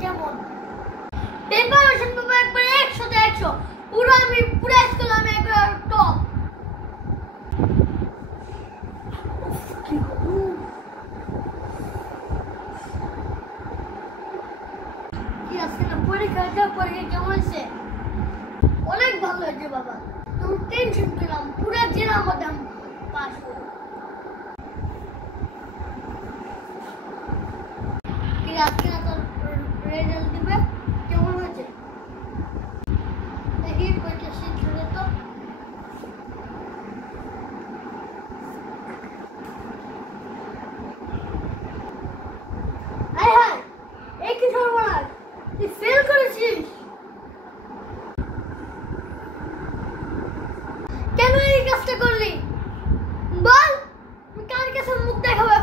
কেমন preparation paper একবার 100 তে 100 পুরো আমি পুরো স্কুল আমি একবার টপ কি আজকে না পরীক্ষা কেমন হয়েছে অনেক ভালো হয়েছে বাবা তুমি টেনশন করলাম পুরো জেলার মধ্যে আমি পাস করব কি আজকে না তোর রেজাল্ট দিবে কেমন হয়েছে দেখি পরীক্ষা শেষ হলে তো আয় হায় এই কি সর্বনাশ তুই ফেল করেছিস কেন এই কাজটা করলি বল আমি কার কাছে মুখ দেখাবো